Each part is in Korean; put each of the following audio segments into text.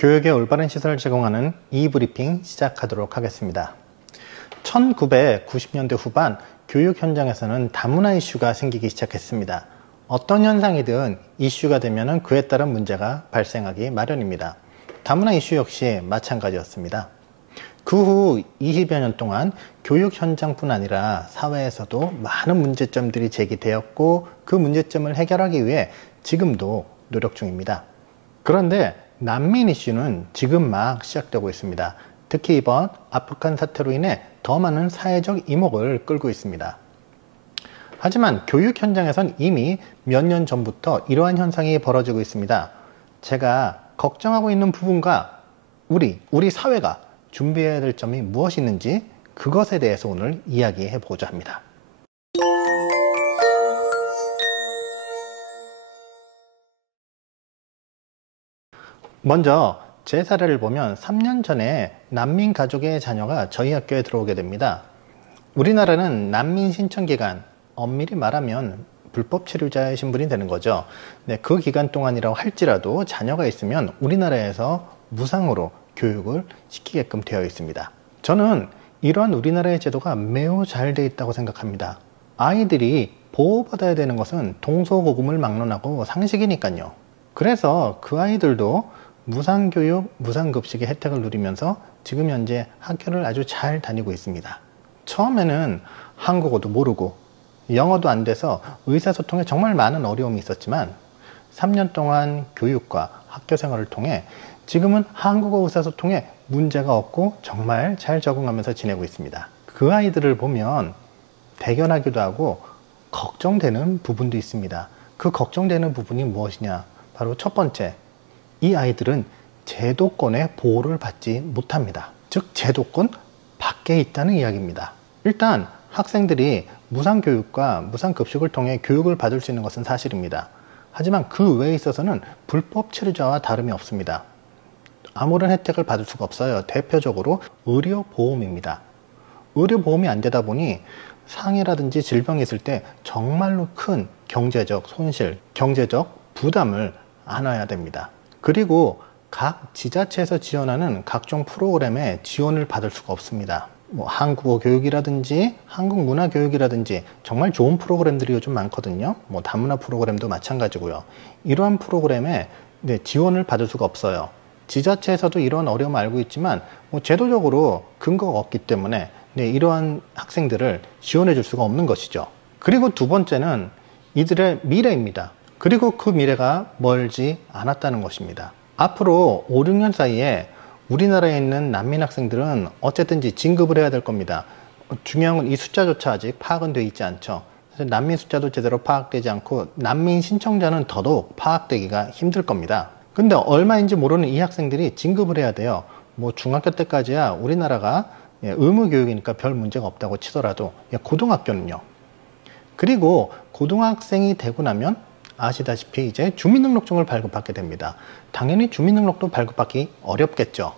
교육의 올바른 시설을 제공하는 이브리핑 시작하도록 하겠습니다. 1990년대 후반 교육 현장에서는 다문화 이슈가 생기기 시작했습니다. 어떤 현상이든 이슈가 되면 그에 따른 문제가 발생하기 마련입니다. 다문화 이슈 역시 마찬가지였습니다. 그 후 20여 년 동안 교육 현장뿐 아니라 사회에서도 많은 문제점들이 제기되었고 그 문제점을 해결하기 위해 지금도 노력 중입니다. 그런데 난민 이슈는 지금 막 시작되고 있습니다. 특히 이번 아프간 사태로 인해 더 많은 사회적 이목을 끌고 있습니다. 하지만 교육 현장에선 이미 몇 년 전부터 이러한 현상이 벌어지고 있습니다. 제가 걱정하고 있는 부분과 우리 사회가 준비해야 될 점이 무엇이 있는지 그것에 대해서 오늘 이야기해 보고자 합니다. 먼저 제 사례를 보면 3년 전에 난민 가족의 자녀가 저희 학교에 들어오게 됩니다. 우리나라는 난민 신청기간, 엄밀히 말하면 불법 체류자의 신분이 되는 거죠. 그 기간 동안이라고 할지라도 자녀가 있으면 우리나라에서 무상으로 교육을 시키게끔 되어 있습니다. 저는 이러한 우리나라의 제도가 매우 잘 되어 있다고 생각합니다. 아이들이 보호받아야 되는 것은 동서고금을 막론하고 상식이니까요. 그래서 그 아이들도 무상교육, 무상급식의 혜택을 누리면서 지금 현재 학교를 아주 잘 다니고 있습니다. 처음에는 한국어도 모르고 영어도 안 돼서 의사소통에 정말 많은 어려움이 있었지만 3년 동안 교육과 학교 생활을 통해 지금은 한국어 의사소통에 문제가 없고 정말 잘 적응하면서 지내고 있습니다. 그 아이들을 보면 대견하기도 하고 걱정되는 부분도 있습니다. 그 걱정되는 부분이 무엇이냐? 바로 첫 번째, 이 아이들은 제도권의 보호를 받지 못합니다. 즉 제도권 밖에 있다는 이야기입니다. 일단 학생들이 무상교육과 무상급식을 통해 교육을 받을 수 있는 것은 사실입니다. 하지만 그 외에 있어서는 불법 체류자와 다름이 없습니다. 아무런 혜택을 받을 수가 없어요. 대표적으로 의료보험입니다. 의료보험이 안 되다 보니 상해라든지 질병이 있을 때 정말로 큰 경제적 손실, 경제적 부담을 안아야 됩니다. 그리고 각 지자체에서 지원하는 각종 프로그램에 지원을 받을 수가 없습니다. 한국어 교육이라든지 한국 문화 교육이라든지 정말 좋은 프로그램들이 요즘 많거든요. 다문화 프로그램도 마찬가지고요. 이러한 프로그램에 지원을 받을 수가 없어요. 지자체에서도 이런 어려움을 알고 있지만 제도적으로 근거가 없기 때문에 이러한 학생들을 지원해 줄 수가 없는 것이죠. 그리고 두 번째는 이들의 미래입니다. 그리고 그 미래가 멀지 않았다는 것입니다. 앞으로 5, 6년 사이에 우리나라에 있는 난민 학생들은 어쨌든지 진급을 해야 될 겁니다. 중요한 건 이 숫자조차 아직 파악은 되어 있지 않죠. 난민 숫자도 제대로 파악되지 않고 난민 신청자는 더더욱 파악되기가 힘들 겁니다. 근데 얼마인지 모르는 이 학생들이 진급을 해야 돼요. 중학교 때까지야 우리나라가 의무교육이니까 별 문제가 없다고 치더라도 고등학교는요. 그리고 고등학생이 되고 나면 아시다시피 이제 주민등록증을 발급받게 됩니다. 당연히 주민등록도 발급받기 어렵겠죠.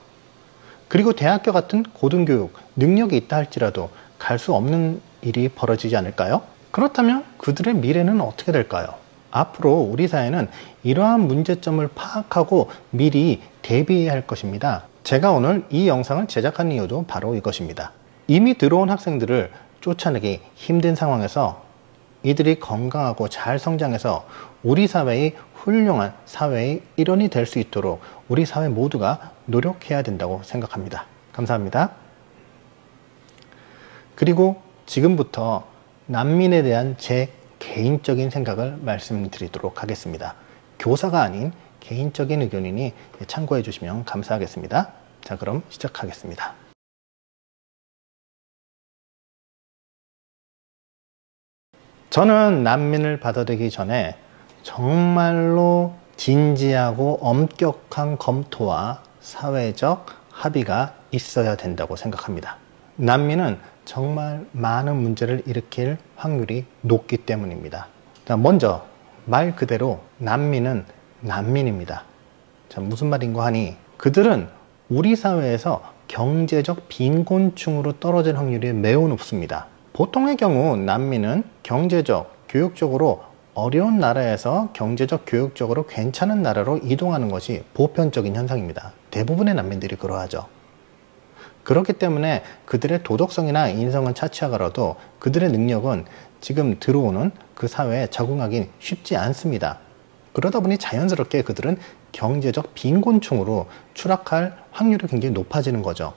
그리고 대학교 같은 고등교육, 능력이 있다 할지라도 갈 수 없는 일이 벌어지지 않을까요? 그렇다면 그들의 미래는 어떻게 될까요? 앞으로 우리 사회는 이러한 문제점을 파악하고 미리 대비해야 할 것입니다. 제가 오늘 이 영상을 제작한 이유도 바로 이것입니다. 이미 들어온 학생들을 쫓아내기 힘든 상황에서 이들이 건강하고 잘 성장해서 우리 사회의 훌륭한 사회의 일원이 될 수 있도록 우리 사회 모두가 노력해야 된다고 생각합니다. 감사합니다. 그리고 지금부터 난민에 대한 제 개인적인 생각을 말씀드리도록 하겠습니다. 교사가 아닌 개인적인 의견이니 참고해 주시면 감사하겠습니다. 자, 그럼 시작하겠습니다. 저는 난민을 받아들이기 전에 정말로 진지하고 엄격한 검토와 사회적 합의가 있어야 된다고 생각합니다. 난민은 정말 많은 문제를 일으킬 확률이 높기 때문입니다. 먼저 말 그대로 난민은 난민입니다. 무슨 말인가 하니 그들은 우리 사회에서 경제적 빈곤층으로 떨어질 확률이 매우 높습니다. 보통의 경우 난민은 경제적, 교육적으로 어려운 나라에서 경제적, 교육적으로 괜찮은 나라로 이동하는 것이 보편적인 현상입니다. 대부분의 난민들이 그러하죠. 그렇기 때문에 그들의 도덕성이나 인성은 차치하더라도 그들의 능력은 지금 들어오는 그 사회에 적응하기 쉽지 않습니다. 그러다 보니 자연스럽게 그들은 경제적 빈곤층으로 추락할 확률이 굉장히 높아지는 거죠.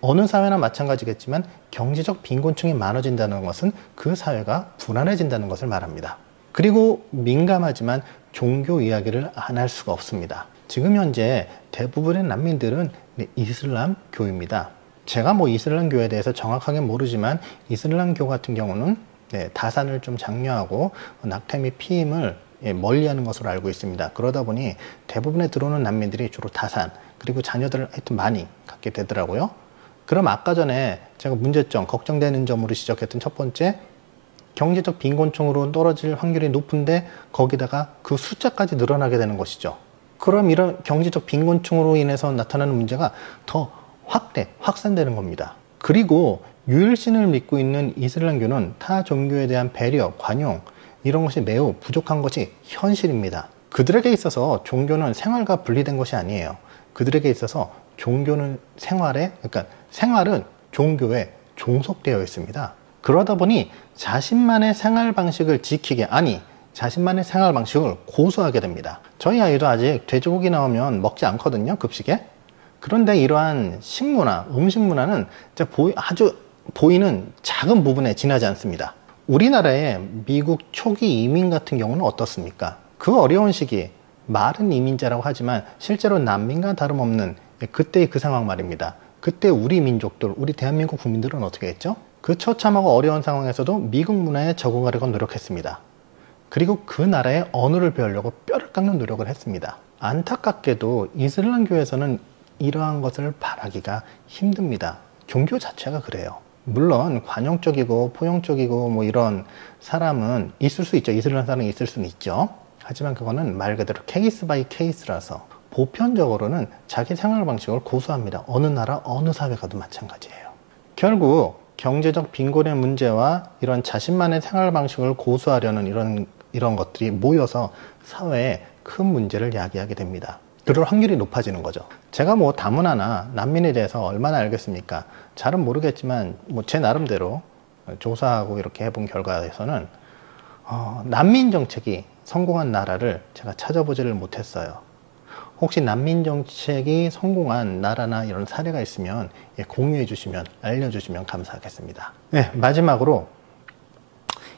어느 사회나 마찬가지겠지만 경제적 빈곤층이 많아진다는 것은 그 사회가 불안해진다는 것을 말합니다. 그리고 민감하지만 종교 이야기를 안 할 수가 없습니다. 지금 현재 대부분의 난민들은 이슬람교입니다. 제가 이슬람교에 대해서 정확하게 모르지만 이슬람교 같은 경우는 다산을 좀 장려하고 낙태 및 피임을 멀리하는 것으로 알고 있습니다. 그러다 보니 대부분의 들어오는 난민들이 주로 다산 그리고 자녀들을 하여튼 많이 갖게 되더라고요. 그럼 아까 전에 제가 문제점, 걱정되는 점으로 지적했던 첫 번째, 경제적 빈곤층으로 떨어질 확률이 높은데 거기다가 그 숫자까지 늘어나게 되는 것이죠. 그럼 이런 경제적 빈곤층으로 인해서 나타나는 문제가 더 확산되는 겁니다. 그리고 유일신을 믿고 있는 이슬람교는 타 종교에 대한 배려, 관용 이런 것이 매우 부족한 것이 현실입니다. 그들에게 있어서 종교는 생활과 분리된 것이 아니에요. 그들에게 있어서 종교는 생활은 종교에 종속되어 있습니다. 그러다 보니 자신만의 생활 방식을 자신만의 생활 방식을 고수하게 됩니다. 저희 아이도 아직 돼지고기 나오면 먹지 않거든요, 급식에. 그런데 이러한 식문화, 음식 문화는 아주 보이는 작은 부분에 지나지 않습니다. 우리나라의 미국 초기 이민 같은 경우는 어떻습니까? 그 어려운 시기, 말은 이민자라고 하지만 실제로 난민과 다름없는 그때의 그 상황 말입니다. 그때 우리 민족들, 우리 대한민국 국민들은 어떻게 했죠? 그 처참하고 어려운 상황에서도 미국 문화에 적응하려고 노력했습니다. 그리고 그 나라의 언어를 배우려고 뼈를 깎는 노력을 했습니다. 안타깝게도 이슬람교에서는 이러한 것을 바라기가 힘듭니다. 종교 자체가 그래요. 물론 관용적이고 포용적이고 이런 사람은 있을 수 있죠. 이슬람 사람이 있을 수는 있죠. 하지만 그거는 말 그대로 케이스 바이 케이스라서 보편적으로는 자기 생활 방식을 고수합니다. 어느 나라, 어느 사회 가도 마찬가지예요. 결국 경제적 빈곤의 문제와 이런 자신만의 생활 방식을 고수하려는 이런 것들이 모여서 사회에 큰 문제를 야기하게 됩니다. 그럴 확률이 높아지는 거죠. 제가 다문화나 난민에 대해서 얼마나 알겠습니까? 잘은 모르겠지만 제 나름대로 조사하고 이렇게 해본 결과에서는 난민 정책이 성공한 나라를 제가 찾아보지를 못했어요. 혹시 난민 정책이 성공한 나라나 이런 사례가 있으면 공유해 주시면, 알려주시면 감사하겠습니다. 네, 마지막으로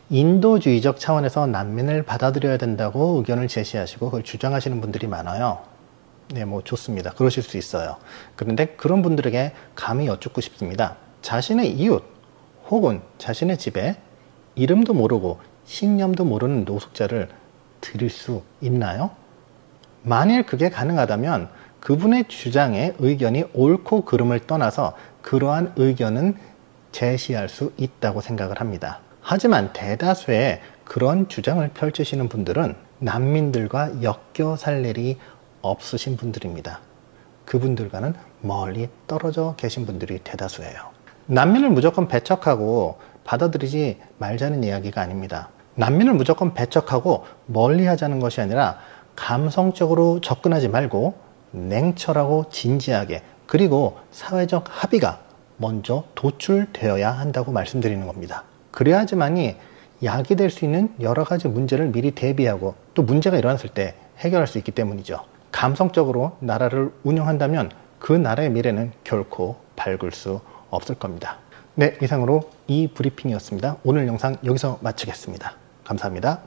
인도주의적 차원에서 난민을 받아들여야 된다고 의견을 제시하시고 그걸 주장하시는 분들이 많아요. 네, 좋습니다. 그러실 수 있어요. 그런데 그런 분들에게 감히 여쭙고 싶습니다. 자신의 이웃 혹은 자신의 집에 이름도 모르고 신념도 모르는 노숙자를 드릴 수 있나요? 만일 그게 가능하다면 그분의 주장에 의견이 옳고 그름을 떠나서 그러한 의견은 제시할 수 있다고 생각을 합니다. 하지만 대다수의 그런 주장을 펼치시는 분들은 난민들과 엮여 살 일이 없으신 분들입니다. 그분들과는 멀리 떨어져 계신 분들이 대다수예요. 난민을 무조건 배척하고 받아들이지 말자는 이야기가 아닙니다. 난민을 무조건 배척하고 멀리 하자는 것이 아니라 감성적으로 접근하지 말고 냉철하고 진지하게 그리고 사회적 합의가 먼저 도출되어야 한다고 말씀드리는 겁니다. 그래야지만이 야기될 수 있는 여러 가지 문제를 미리 대비하고 또 문제가 일어났을 때 해결할 수 있기 때문이죠. 감성적으로 나라를 운영한다면 그 나라의 미래는 결코 밝을 수 없을 겁니다. 네, 이상으로 이 브리핑이었습니다. 오늘 영상 여기서 마치겠습니다. 감사합니다.